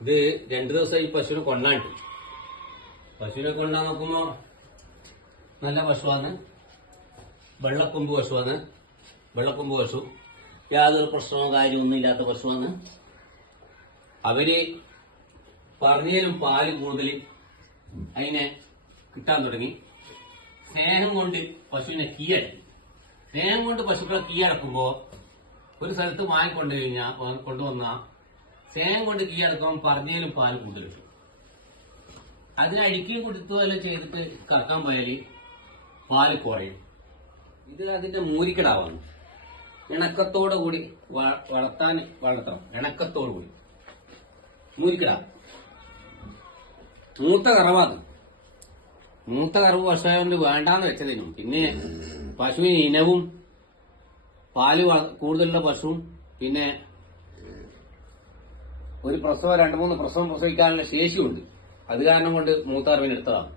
ഇത് 2 ദിവസമായി പശുവിനെ കൊണ്ടാണ്ട്. പശുവിനെ കൊണ്ടാൻ നോക്കുമ്പോ നല്ല പശുവാണ്, വെള്ളക്കൊമ്പ് പശുവാണ്. വെള്ളക്കൊമ്പ് പശു യാതൊരു പ്രശ്നമോ കാര്യമൊന്നും ഇല്ലാത്ത പശുവാണ്. അവര് പറഞ്ഞാലും പാല് കൂടുതൽ അതിനെ കിട്ടാൻ തുടങ്ങി. സ്നേഹം കൊണ്ട് പശുവിനെ കീഴടക്കി. സ്നേഹം കൊണ്ട് പശുക്കളെ കീഴടക്കുമ്പോ ഒരു സ്ഥലത്ത് വാങ്ങിക്കൊണ്ടു കഴിഞ്ഞാൽ കൊണ്ടുവന്ന സ്നേഹം കൊണ്ട് കീഴടക്കുമ്പോൾ പറഞ്ഞാലും പാല് കൂടുതൽ കിട്ടും. അതിനടിക്കുകയും കൊടുത്തു എല്ലാം ചെയ്തിട്ട് കറക്കാൻ പോയാല് പാല് കുറയും. ഇത് അതിന്റെ മൂരിക്കടാവാണ്. ഇണക്കത്തോടു കൂടി വളർത്തണം. ഇണക്കത്തോടു കൂടി മൂരിക്കടാ. മൂത്ത കറവാണ്. മൂത്ത കറവ് പശുവായതുകൊണ്ട് വേണ്ടാന്ന് വെച്ചതിനും പിന്നെ പശുവിന് ഇനവും പാല് കൂടുതലുള്ള പശുവും പിന്നെ ഒരു പ്രസവം 2-3 പ്രസവം പ്രസവിക്കാനുള്ള ശേഷിയുണ്ട്. അത് കാരണം കൊണ്ട് മൂത്ത കറവിനെടുത്തതാണ്.